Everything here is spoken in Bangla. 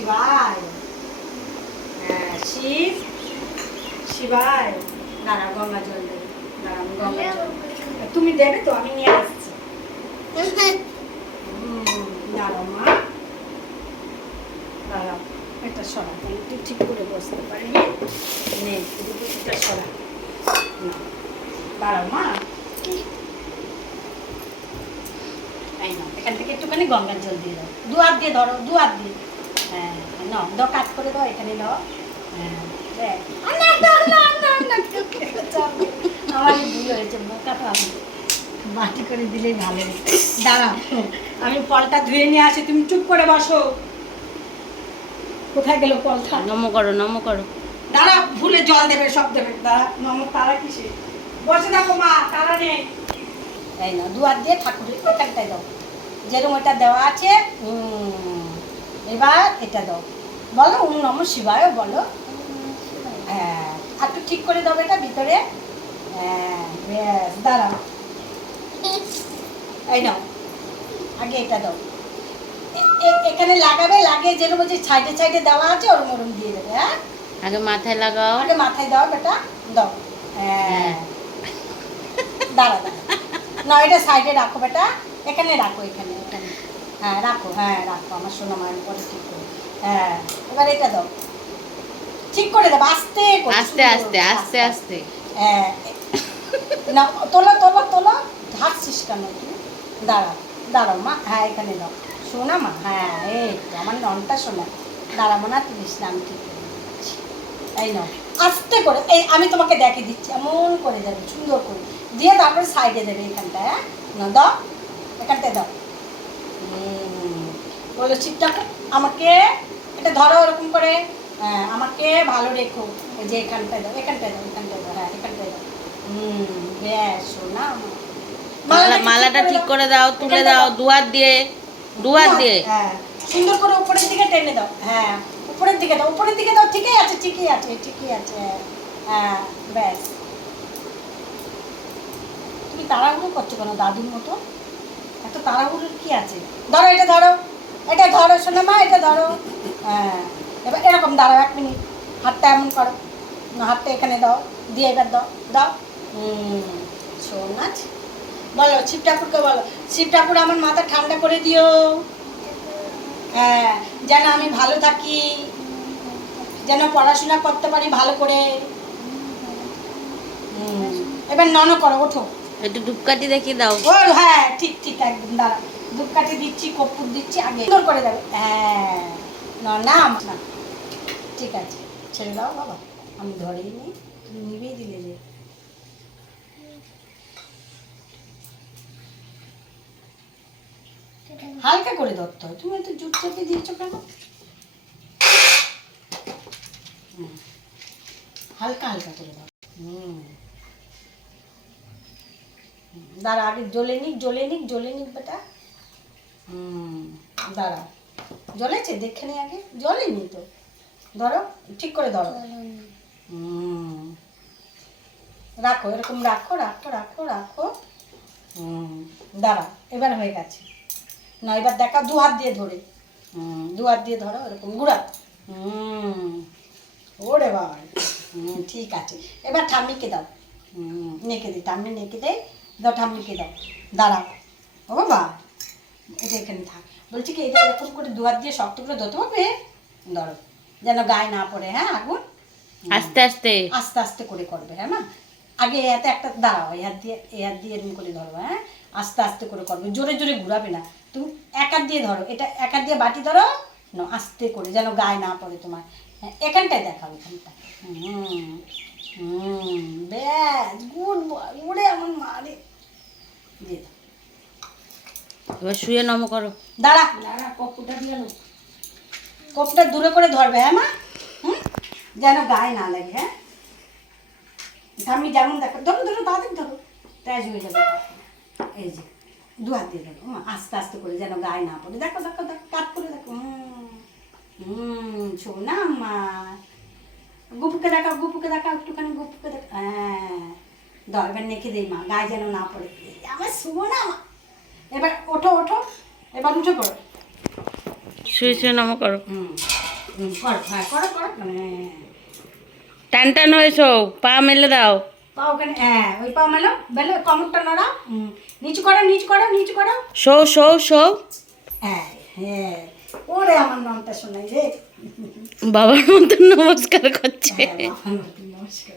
শিবায়। হ্যাঁ, শিব শিবায়। দাঁড়া, গঙ্গা জল দেবে। দাঁড়া, আমি গঙ্গা জল। তুমি দেবে তো, আমি নিয়ে আসছি। দাঁড়াও মা, দাঁড়াও। এটা সরা, একটু ঠিক করে বসতে পারিনি। নে, এটা সরা। দাঁড়াও মা। তাই না, এখান থেকে একটুখানি গঙ্গার জল দিয়ে দাও। দু হাত দিয়ে ধরো, দু হাত দিয়ে। হ্যাঁ, নাও, দাও, কাজ করে দাও, এখানে দাও। হ্যাঁ, আমার ভুল হয়েছে, বোকা তো আমি। বাটি করে দিলেই ভালো। দাঁড়াও, আমি কলটা ধুয়ে নিয়ে আসি, তুমি চুপ করে বসো। কোথায় গেল কলটা? নমো করো, নমো করো। দাঁড়া, ভুলে জল দেবে, সব দেবে। দাঁড়া, নমো তারা কিসে? বসে দেখো মা, তারা নেই। তাই না, দু হাত দিয়ে ঠাকুরের এখানটায় দাও, যেরকম এটা দেওয়া আছে। এবার এটা দাও, বলো ওম নমঃ শিবায় বলো। হ্যাঁ, একটু ঠিক করে দাও এটা ভিতরে। হ্যাঁ, ব্যাস, দাঁড়াও। এই নাও, আগে এটা দাও। এখানে লাগাবে, লাগিয়ে যেরকম যে সাইডে সাইডে দেওয়া আছে ওরম ওরম দিয়ে দেবে। হ্যাঁ, আগে মাথায় লাগাও। আগে মাথায় দাও বেটা, দাও। হ্যাঁ, দাঁড়া দাঁড়া, না এটা সাইডে রাখো বেটা, এখানে রাখো, এখানে এখানে। হ্যাঁ রাখো, হ্যাঁ রাখো, আমার সোনা মায়ের পরে ঠিক করে। হ্যাঁ, এবার এটা দাও, ঠিক করে দেবো, আস্তে করে, আস্তে আস্তে আস্তে আস্তে। হ্যাঁ, না তোলো তোলো তোলো, ঢাকছিস কেন তুই? দাঁড়াও দাঁড়াও মা, হ্যাঁ এখানে দাও, শোনা মা। হ্যাঁ, এই তো আমার ননটা শোনা। দাঁড়াবো না, তুলিস না, আমি ঠিক করে দিচ্ছি। এই নাও, আস্তে করে, এই আমি তোমাকে দেখিয়ে দিচ্ছি, এমন করে যাবে সুন্দর করে দিয়ে, তারপরে সাইডে দেবে এখানটায়। হ্যাঁ, না দাও, এখানটায় দাও। বলো শিবটা আমাকে এটা ধরো ওরকম করে। হ্যাঁ, আমাকে ভালো রেখো। এই যে এখানটায় দাও, এখানটায় দাও, এখানটায় দাও। হ্যাঁ, এখানটায় দাও। বেশ, শোনা মালাটা ঠিক করে দাও, তুলে দাও, দুহাত দিয়ে, দুহাত দিয়ে। হ্যাঁ, সুন্দর করে উপরের দিকে টেনে দাও। হ্যাঁ, উপরের দিকে দাও, উপরের দিকে দাও। ঠিকই আছে, ঠিকই আছে, ঠিকই আছে। হ্যাঁ, ব্যাস। তুমি তাড়াহুড়ো করছো কেন দাদুর মতো? এত তাড়াহুড়োর কি আছে? ধরো এটা, ধরো এটা, ধরো শোনো মা, এটা ধরো। হ্যাঁ, এবার এরকম দাঁড়াও, 1 মিনিট, হাতটা এমন করো, হাতটা এখানে দাও, দিয়ে এবার দাও, দাও। শোনা, বলো শিব ঠাকুরকে বলো, শিব ঠাকুর আমার মাথা ঠান্ডা করে দিও। হ্যাঁ, যেন আমি ভালো থাকি, যেন পড়াশোনা করতে পারি ভালো করে। এবার নন করো, ওঠো। একটু ধূপকাঠি দেখিয়ে দাও। ও হ্যাঁ, ঠিক ঠিক, একদম দাঁড়া, ধূপকাঠি দিচ্ছি, কর্পূর দিচ্ছি, আগে সুন্দর করে দেবে। হ্যাঁ, না না না, ঠিক আছে, ছেড়ে দাও বাবা, আমি ধরেই নি, তুমি নিবেই দিলে যে। হালকা করে ধরতে হয়, তুমি তো জুট চেপে দিয়েছো কেন? হালকা হালকা করে দাও। দাঁড়া, আগে জ্বলে নিক, জ্বলে নিক, জ্বলে নিক বেটা। দাঁড়া, জ্বলেছে দেখে নি আগে, জ্বলেনি তো। ধরো, ঠিক করে ধরো। রাখো, এরকম রাখো, রাখো রাখো রাখো। দাঁড়া, এবার হয়ে গেছে। না, এবার দেখা, দু হাত দিয়ে ধরে। দু হাত দিয়ে ধরো, এরকম গুড়া। ওরে বাবা, ঠিক আছে। এবার ঠাম্মিকে দাও, নেকে দিই, ঠাম্মি নেকে দেয়, দাও ঠাম্মিকে দাও। দাঁড়াও ও বাবা, এটা এখানে থাক। বলছি কি, এটা এরকম করে দু হাত দিয়ে শক্ত করে ধরতে হবে, ধরো, যেন গায়ে না পড়ে। হ্যাঁ, আগুন আস্তে আস্তে আস্তে আস্তে করে করবে। হ্যাঁ মা, আগে এতে একটা দাঁড়াও, এই হাত দিয়ে, এই হাত দিয়ে এরকম করে ধরো। হ্যাঁ, আস্তে আস্তে করে করবে, জোরে জোরে ঘুরাবে না। তুমি এক হাত দিয়ে ধরো, এটা এক হাত দিয়ে বাটি ধরো, না আস্তে করে, যেন গায়ে না পড়ে তোমার। হ্যাঁ, এখানটায় দেখাও, এখানটা। ব্যাস, গুড বয়, ওরে আমার মারে। দিয়ে দাও। এবার শুয়ে নমো করো। দাঁড়া দাঁড়া, কপুটা দিয়ে নো, কপুটা দূরে করে ধরবে। হ্যাঁ মা, যেন গায়ে না লাগে। হ্যাঁ, আমি যেমন দেখো, ধরো ধরো, তাড়াতাড়ি ধরো, তেজ হয়ে যাবে। এই যে দু হাত দিয়ে ধরো, আস্তে আস্তে করে, যেন গায়ে না পড়ে। দেখো দেখো দেখো, কাট করে দেখো। শোনা মা, গুপুকে দেখাও, গুপুকে দেখাও, একটুখানি গুপুকে দেখো। হ্যাঁ, দাও, এবার নেকে দেই মা, গায়ে যেন না পড়ে। আমার শুভো না মা। এবার ওঠো ওঠো, এবার উঠে পড়ো। শুয়ে শুয়ে নমো করো। করো, হ্যাঁ করো করো, হ্যাঁ টান টান হয়ে শো, পা মেলে দাও। পা ওখানে, হ্যাঁ ওই পা মেলো, বেলে কমরটা নড়া, নিচু করো নিচু করো নিচু করো, শো শো শো। হ্যাঁ হ্যাঁ, ওরে আমার নামটা শোনাই রে। বাবার মতন নমস্কার করছে। হ্যাঁ, বাবার মতো নমস্কার।